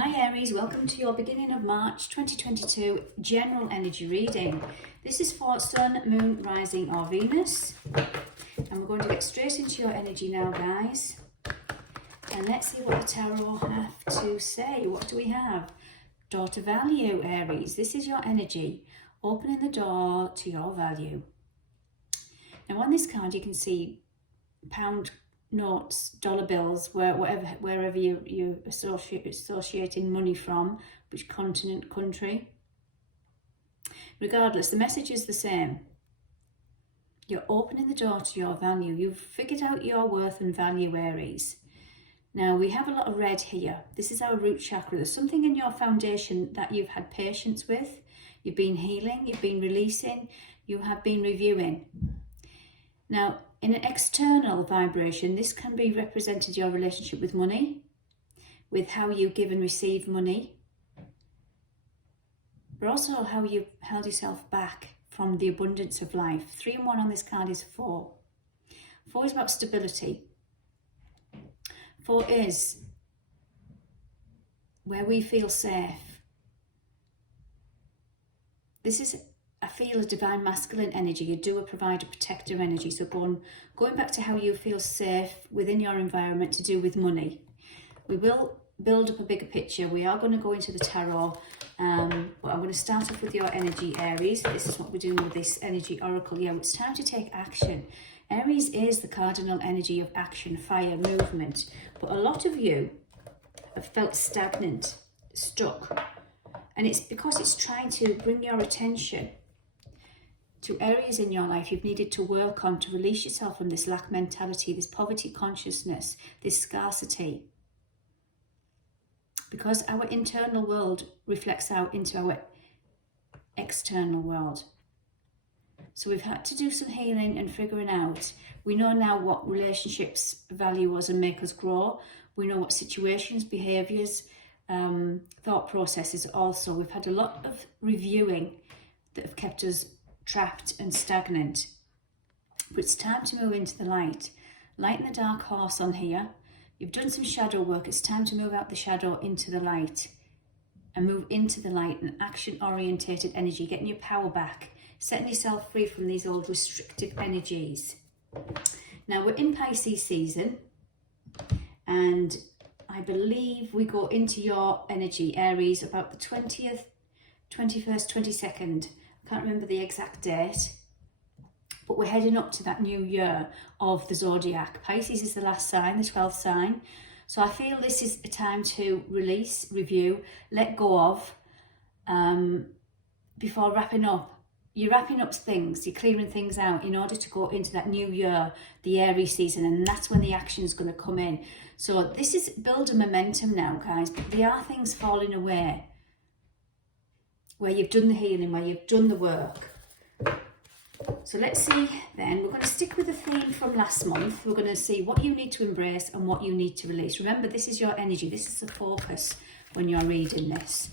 Hi Aries, welcome to your beginning of March 2022 general energy reading. This is for Sun, Moon, Rising or Venus. And we're going to get straight into your energy now, guys. And let's see what the tarot have to say. What do we have? Door to value, Aries. This is your energy, opening the door to your value. Now on this card you can see pound notes, dollar bills, wherever you associating money from, which continent, country. Regardless, the message is the same. You're opening the door to your value. You've figured out your worth and value, Aries. Now we have a lot of red here. This is our root chakra. There's something in your foundation that you've had patience with. You've been healing, you've been releasing, you have been reviewing. Now, in an external vibration, this can be represented your relationship with money, with how you give and receive money, but also how you held yourself back from the abundance of life. 3 and 1 on this card is 4. 4 is about stability. 4 is where we feel safe. This is, I feel, a divine masculine energy, a doer, provider, protector energy. So going back to how you feel safe within your environment to do with money. We will build up a bigger picture. We are going to go into the tarot, but I'm going to start off with your energy, Aries. This is what we're doing with this energy oracle. Yeah, it's time to take action. Aries is the cardinal energy of action, fire, movement. But a lot of you have felt stagnant, stuck. And it's because it's trying to bring your attention to areas in your life you've needed to work on to release yourself from this lack mentality, this poverty consciousness, this scarcity. Because our internal world reflects out into our external world. So we've had to do some healing and figuring out. We know now what relationships value us and make us grow. We know what situations, behaviours, thought processes also. We've had a lot of reviewing that have kept us trapped and stagnant. But it's time to move into the light. Light and the dark horse on here. You've done some shadow work. It's time to move out the shadow into the light. And move into the light, an action-orientated energy, getting your power back, setting yourself free from these old restrictive energies. Now we're in Pisces season, and I believe we go into your energy, Aries, about the 20th, 21st, 22nd. I can't remember the exact date, but we're heading up to that new year of the zodiac. Pisces is the last sign, the 12th sign. So I feel this is a time to release, review, let go of, before wrapping up. You're wrapping up things, you're clearing things out in order to go into that new year, the Aries season, and that's when the action is going to come in. So this is build a momentum now, guys, but there are things falling away where you've done the healing, where you've done the work. So let's see then, we're going to stick with the theme from last month. We're going to see what you need to embrace and what you need to release. Remember, this is your energy, this is the focus when you're reading this.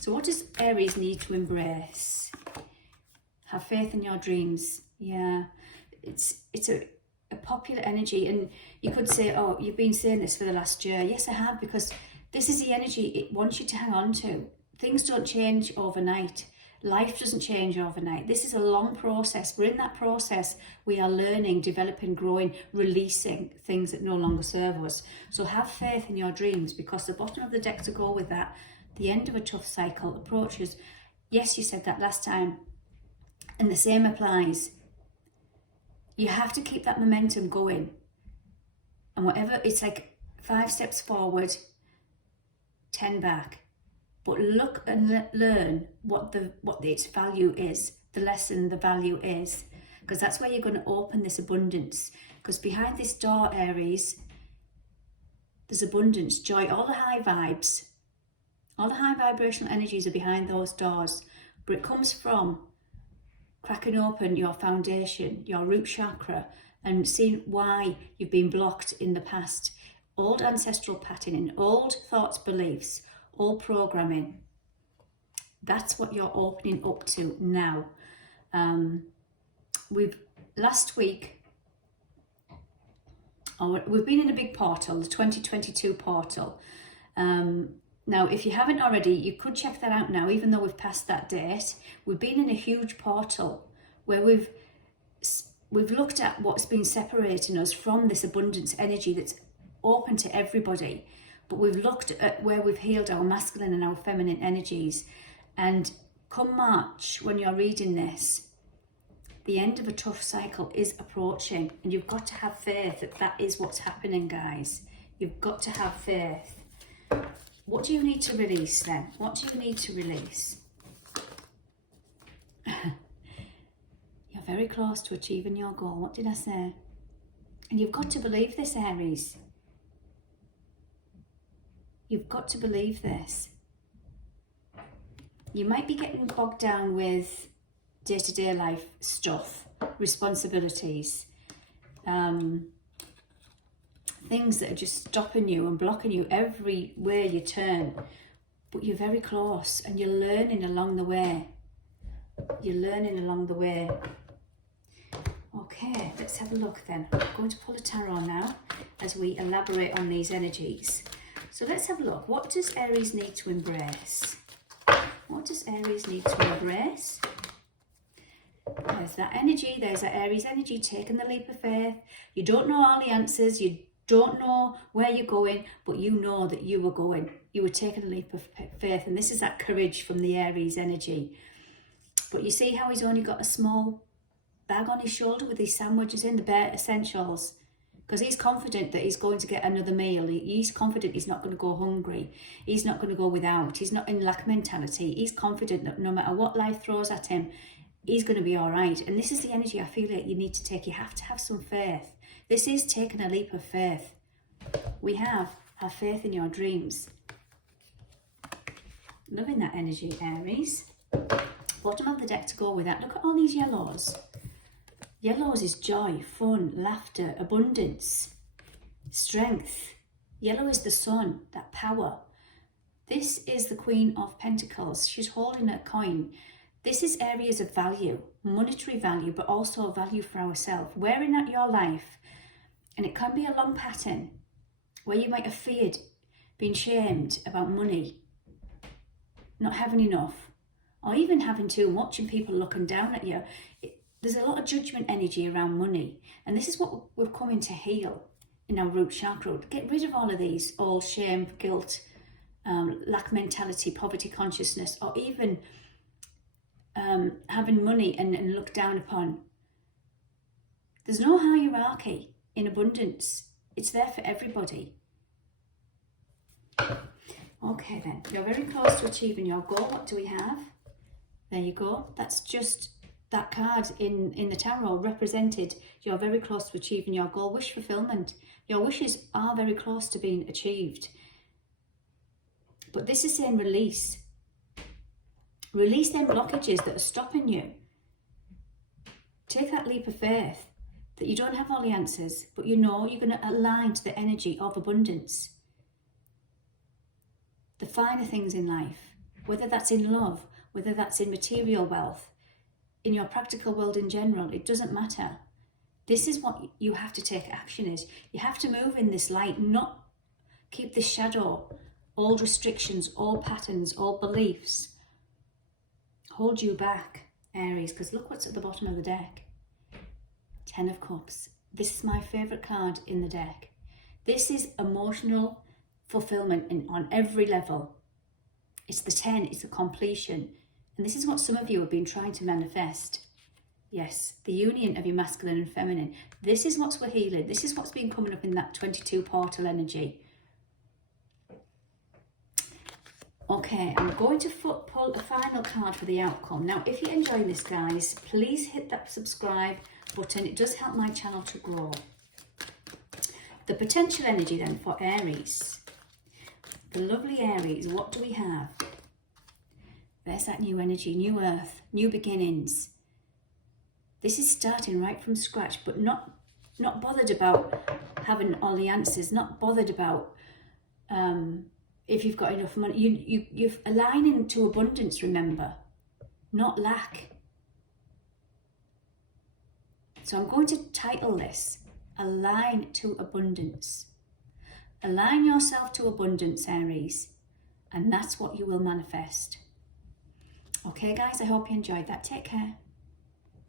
So what does Aries need to embrace? Have faith in your dreams. Yeah, it's a popular energy, and you could say, oh, you've been saying this for the last year. Yes, I have, because this is the energy it wants you to hang on to. Things don't change overnight. Life doesn't change overnight. This is a long process. We're in that process. We are learning, developing, growing, releasing things that no longer serve us. So have faith in your dreams, because the bottom of the deck to go with that, the end of a tough cycle approaches. Yes, you said that last time. And the same applies. You have to keep that momentum going. And whatever, it's like 5 steps forward, 10 back. But look and learn what its value is, the lesson, the value is. Because that's where you're going to open this abundance. Because behind this door, Aries, there's abundance, joy, all the high vibes. All the high vibrational energies are behind those doors. But it comes from cracking open your foundation, your root chakra, and seeing why you've been blocked in the past. Old ancestral patterning, old thoughts, beliefs, old programming. That's what you're opening up to now. Last week, we've been in a big portal, the 2022 portal. Now, if you haven't already, you could check that out now, even though we've passed that date. We've been in a huge portal where we've looked at what's been separating us from this abundance energy that's open to everybody. But we've looked at where we've healed our masculine and our feminine energies. And come March, when you're reading this, the end of a tough cycle is approaching. And you've got to have faith that that is what's happening, guys. You've got to have faith. What do you need to release then? What do you need to release? You're very close to achieving your goal. What did I say? And you've got to believe this, Aries. You've got to believe this. You might be getting bogged down with day-to-day life stuff, responsibilities, things that are just stopping you and blocking you everywhere you turn. But you're very close and you're learning along the way. You're learning along the way. Okay, let's have a look then. I'm going to pull a tarot now as we elaborate on these energies. So let's have a look. What does Aries need to embrace? What does Aries need to embrace? There's that energy. There's that Aries energy taking the leap of faith. You don't know all the answers. You don't know where you're going, but you know that you were going. You were taking a leap of faith. And this is that courage from the Aries energy. But you see how he's only got a small bag on his shoulder with his sandwiches in, the bare essentials. Because he's confident that he's going to get another meal. He's confident he's not going to go hungry. He's not going to go without. He's not in lack mentality. He's confident that no matter what life throws at him, he's going to be all right. And this is the energy I feel like you need to take. You have to have some faith. This is taking a leap of faith. We have faith in your dreams. Loving that energy, Aries. Bottom of the deck to go with that. Look at all these yellows. Yellows is joy, fun, laughter, abundance, strength. Yellow is the sun, that power. This is the Queen of Pentacles. She's holding a coin. This is areas of value, monetary value, but also value for ourselves. Wearing at your life, and it can be a long pattern where you might have feared, being shamed about money, not having enough, or even having to, watching people looking down at you. There's a lot of judgment energy around money. And this is what we're coming to heal in our root chakra. Get rid of all of these, all shame, guilt, lack mentality, poverty consciousness, or even having money and looked down upon. There's no hierarchy in abundance. It's there for everybody. Okay then, you're very close to achieving your goal. What do we have? There you go. That's just that card in the tarot represented. You're very close to achieving your goal. Wish fulfillment. Your wishes are very close to being achieved. But this is saying release. Release them blockages that are stopping you. Take that leap of faith that you don't have all the answers, but you know you're going to align to the energy of abundance. The finer things in life, whether that's in love, whether that's in material wealth, in your practical world in general, it doesn't matter. This is what you have to take action is. You have to move in this light, not keep this shadow, old restrictions, old patterns, old beliefs hold you back, Aries, because look what's at the bottom of the deck. 10 of Cups. This is my favourite card in the deck. This is emotional fulfillment on every level. It's the 10, it's a completion. And this is what some of you have been trying to manifest. Yes, the union of your masculine and feminine. This is what's we're healing. This is what's been coming up in that 22 portal energy. Okay, I'm going to pull a final card for the outcome. Now, if you're enjoying this, guys, please hit that subscribe button. It does help my channel to grow. The potential energy then for Aries. The lovely Aries, what do we have? There's that new energy, new earth, new beginnings. This is starting right from scratch, but not bothered about having all the answers, not bothered about if you've got enough money. You're aligning to abundance, remember, not lack. So I'm going to title this, Align to Abundance. Align yourself to abundance, Aries, and that's what you will manifest. Okay, guys, I hope you enjoyed that. Take care.